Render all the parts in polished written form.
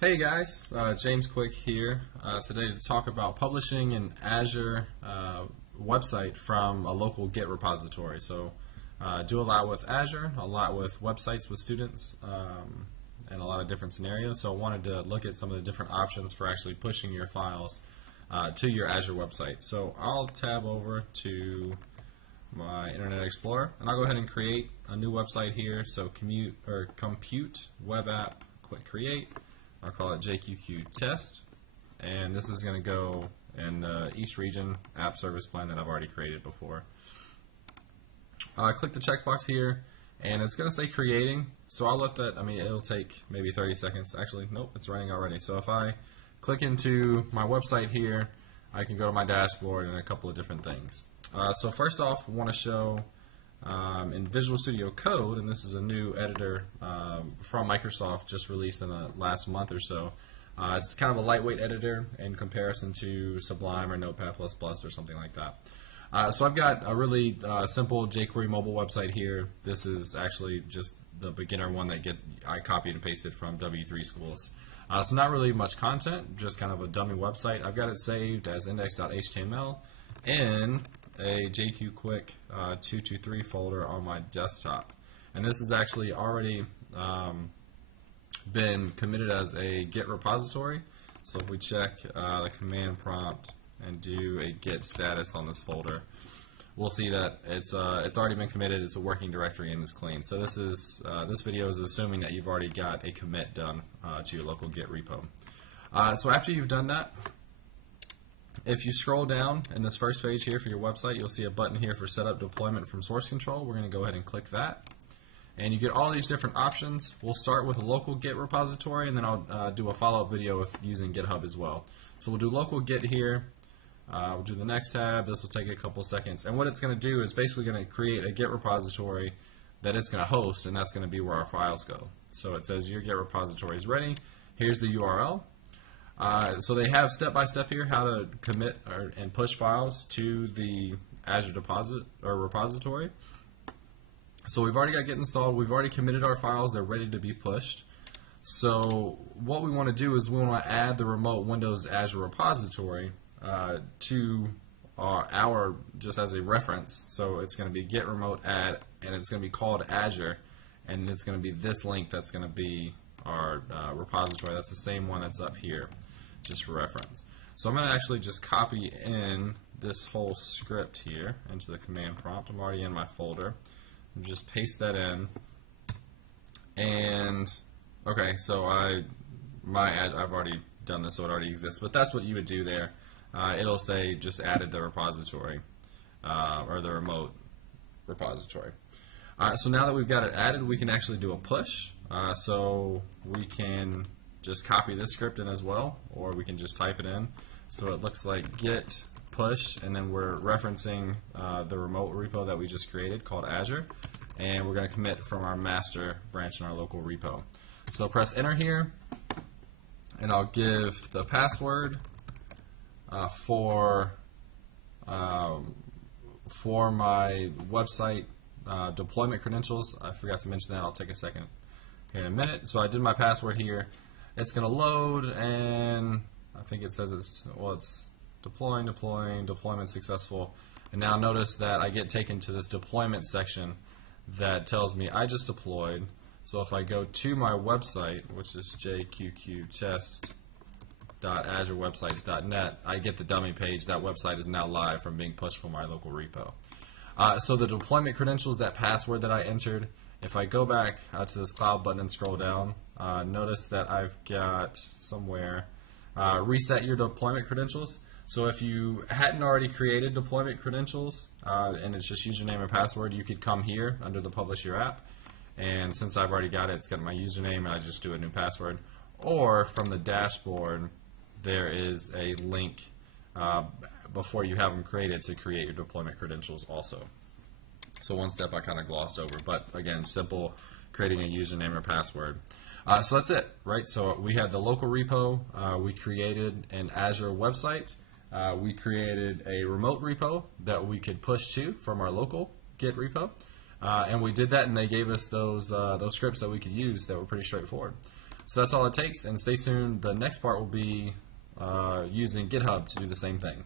Hey guys, James Quick here today to talk about publishing an Azure website from a local Git repository. So do a lot with Azure, a lot with websites with students, and a lot of different scenarios. So I wanted to look at some of the different options for actually pushing your files to your Azure website. So I'll tab over to my Internet Explorer and I'll go ahead and create a new website here. So compute web app, click create. I'll call it JQQ test, and this is going to go in the East Region app service plan that I've already created before. Click the checkbox here, and it's going to say creating, so I'll let that, it'll take maybe 30 seconds. Actually, nope, it's running already. So if I click into my website here, I can go to my dashboard and a couple of different things. So first off, we want to show in Visual Studio Code, and this is a new editor from Microsoft, just released in the last month or so. It's kind of a lightweight editor in comparison to Sublime or Notepad++ or something like that. So I've got a really simple jQuery mobile website here. This is actually just the beginner one that I copied and pasted from W3 schools. So not really much content, just kind of a dummy website. I've got it saved as index.html in a JQuick 223 folder on my desktop, and this has actually already been committed as a Git repository. So if we check the command prompt and do a git status on this folder, we'll see that it's already been committed. It's a working directory and it's clean. So this video is assuming that you've already got a commit done to your local Git repo. So after you've done that, if you scroll down in this first page here for your website, you'll see a button here for Setup Deployment from Source Control. We're going to go ahead and click that. And you get all these different options. We'll start with a local Git repository, and then I'll do a follow-up video with using GitHub as well. So we'll do local Git here. We'll do the next tab. This will take a couple seconds. And what it's going to do is basically going to create a Git repository that it's going to host, and that's going to be where our files go. So it says your Git repository is ready. Here's the URL. So they have step-by-step here how to commit and push files to the Azure repository. So we've already got Git installed. We've already committed our files. They're ready to be pushed. So what we want to do is we want to add the remote Windows Azure repository to our just as a reference. So it's going to be git remote add, and it's going to be called Azure, and it's going to be this link that's going to be our repository. That's the same one that's up here, just for reference. So I'm going to actually just copy in this whole script here into the command prompt. I'm already in my folder. And just paste that in. And okay, so I've already done this, so it already exists. But that's what you would do there. It'll say just added the repository or the remote repository. So now that we've got it added, we can actually do a push. So we can just copy this script in as well, or we can just type it in. So it looks like git push, and then we're referencing the remote repo that we just created called Azure, and we're going to commit from our master branch in our local repo. So press enter here, and I'll give the password for my website deployment credentials. I forgot to mention that. I'll take a second here in a minute. So I did my password here. It's going to load, and I think it says it's deploying, deployment successful. And now notice that I get taken to this deployment section that tells me I just deployed. So if I go to my website, which is jqqtest.azurewebsites.net, I get the dummy page. That website is now live from being pushed from my local repo. So the deployment credentials, that password that I entered, if I go back to this cloud button and scroll down, notice that I've got somewhere reset your deployment credentials. So if you hadn't already created deployment credentials and it's just username and password, you could come here under the Publish Your App. And since I've already got it, it's got my username, and I just do a new password. Or from the dashboard, there is a link before you have them created to create your deployment credentials also. So one step I kind of glossed over, but again, simple, creating a username or password. So that's it, right? So we had the local repo. We created an Azure website. We created a remote repo that we could push to from our local Git repo. And we did that, and they gave us those scripts that we could use that were pretty straightforward. So that's all it takes, and stay tuned. The next part will be using GitHub to do the same thing.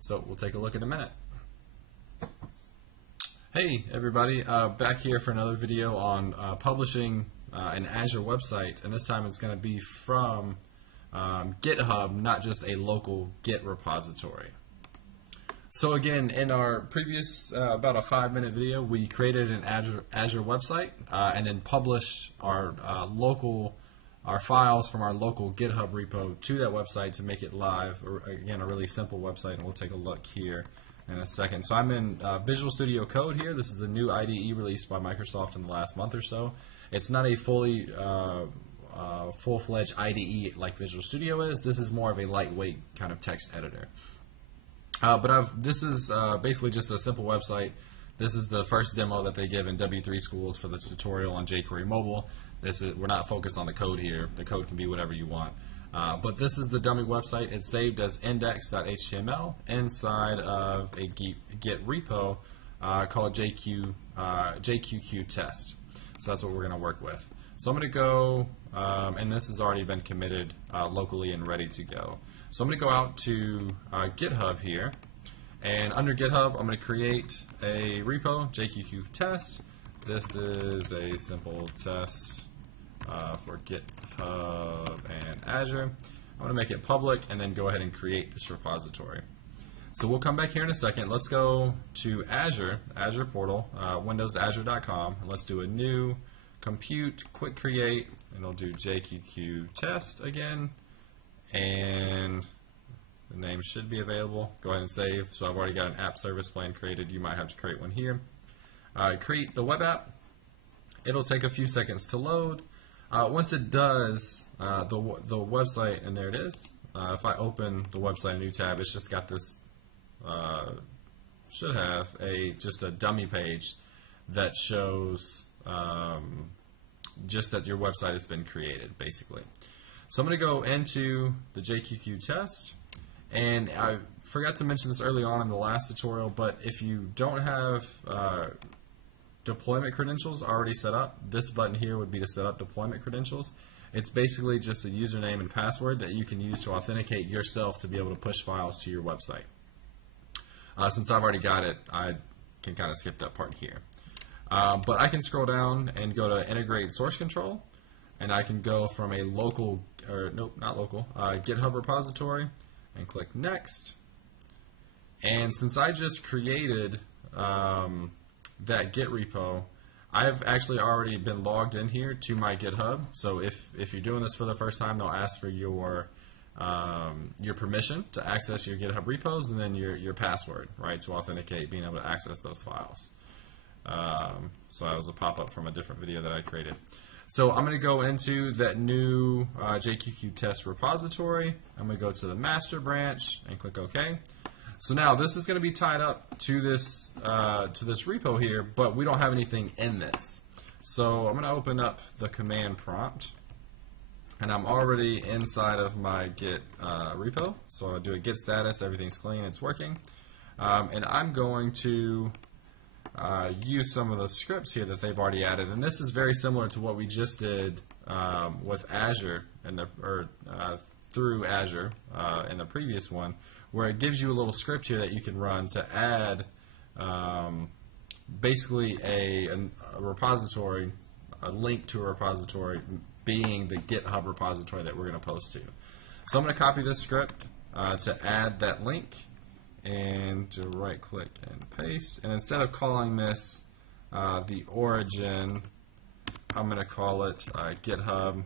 So we'll take a look in a minute. Hey everybody, back here for another video on publishing an Azure website, and this time it's going to be from GitHub, not just a local Git repository. So again, in our previous about a 5-minute video, we created an Azure website and then published our our files from our local GitHub repo to that website to make it live. Again, a really simple website, and we'll take a look here in a second. So I'm in Visual Studio Code here. This is the new IDE released by Microsoft in the last month or so. It's not a fully full-fledged IDE like Visual Studio is. This is more of a lightweight kind of text editor. This is basically just a simple website. This is the first demo that they give in W3 schools for the tutorial on jQuery Mobile. We're not focused on the code here. The code can be whatever you want. But this is the dummy website. It's saved as index.html inside of a Git repo called JQQ test. So that's what we're going to work with. So I'm going to go, and this has already been committed locally and ready to go. So I'm going to go out to GitHub here, and under GitHub I'm going to create a repo, JQQ test. This is a simple test for GitHub and Azure. I'm going to make it public and then go ahead and create this repository. So we'll come back here in a second. Let's go to Azure portal, windowsazure.com, and let's do a new compute, quick create, and we'll do JQQ test again, and the name should be available. Go ahead and save. So I've already got an app service plan created. You might have to create one here. Create the web app. It'll take a few seconds to load. Once it does, the website, and there it is. If I open the website in a new tab, it's just got this, should have just a dummy page that shows just that your website has been created, basically. So I'm going to go into the JQQ test, and I forgot to mention this early on in the last tutorial, but if you don't have deployment credentials already set up, this button here would be to set up deployment credentials. It's basically just a username and password that you can use to authenticate yourself to be able to push files to your website. Since I've already got it, I can kind of skip that part here. But I can scroll down and go to integrate source control, and I can go from a local, or nope, not local, GitHub repository, and click next. And since I just created that Git repo, I've actually already been logged in here to my GitHub. So if you're doing this for the first time, they'll ask for your permission to access your GitHub repos, and then your password, right, to authenticate being able to access those files. So that was a pop-up from a different video that I created. So I'm going to go into that new JQQ test repository. I'm going to go to the master branch and click OK. So now this is going to be tied up to this repo here, but we don't have anything in this. So I'm going to open up the command prompt, and I'm already inside of my Git repo. So I'll do a git status, everything's clean, it's working. And I'm going to use some of the scripts here that they've already added, and this is very similar to what we just did with Azure through Azure in the previous one, where it gives you a little script here that you can run to add basically a repository, a link to a repository being the GitHub repository that we're going to post to. So I'm going to copy this script to add that link, and to right click and paste, and instead of calling this the origin, I'm going to call it GitHub.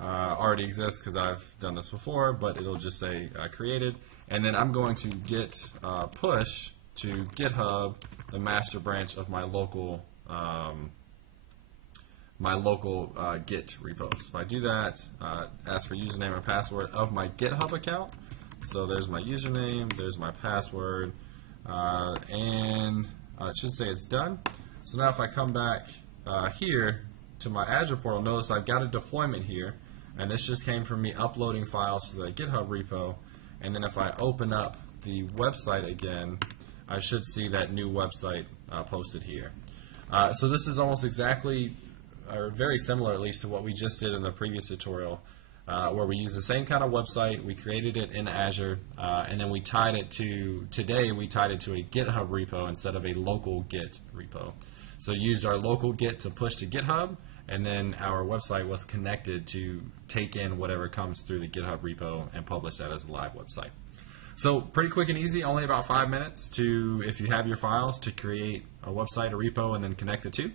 Already exists because I've done this before, but it'll just say created, and then I'm going to git push to GitHub, the master branch of my local Git repos. If I do that, ask for username and password of my GitHub account. So there's my username, there's my password, and it should say it's done. So now if I come back here to my Azure portal, notice I've got a deployment here, and this just came from me uploading files to the GitHub repo. And then if I open up the website again, I should see that new website posted here. So this is almost exactly are very similar, at least to what we just did in the previous tutorial, where we used the same kind of website. We created it in Azure, and then we tied it to, today we tied it to a GitHub repo instead of a local Git repo. So use our local Git to push to GitHub, and then our website was connected to take in whatever comes through the GitHub repo and publish that as a live website. So pretty quick and easy, only about 5 minutes to, if you have your files, to create a website, a repo, and then connect the two.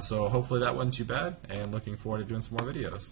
So hopefully that wasn't too bad, and looking forward to doing some more videos.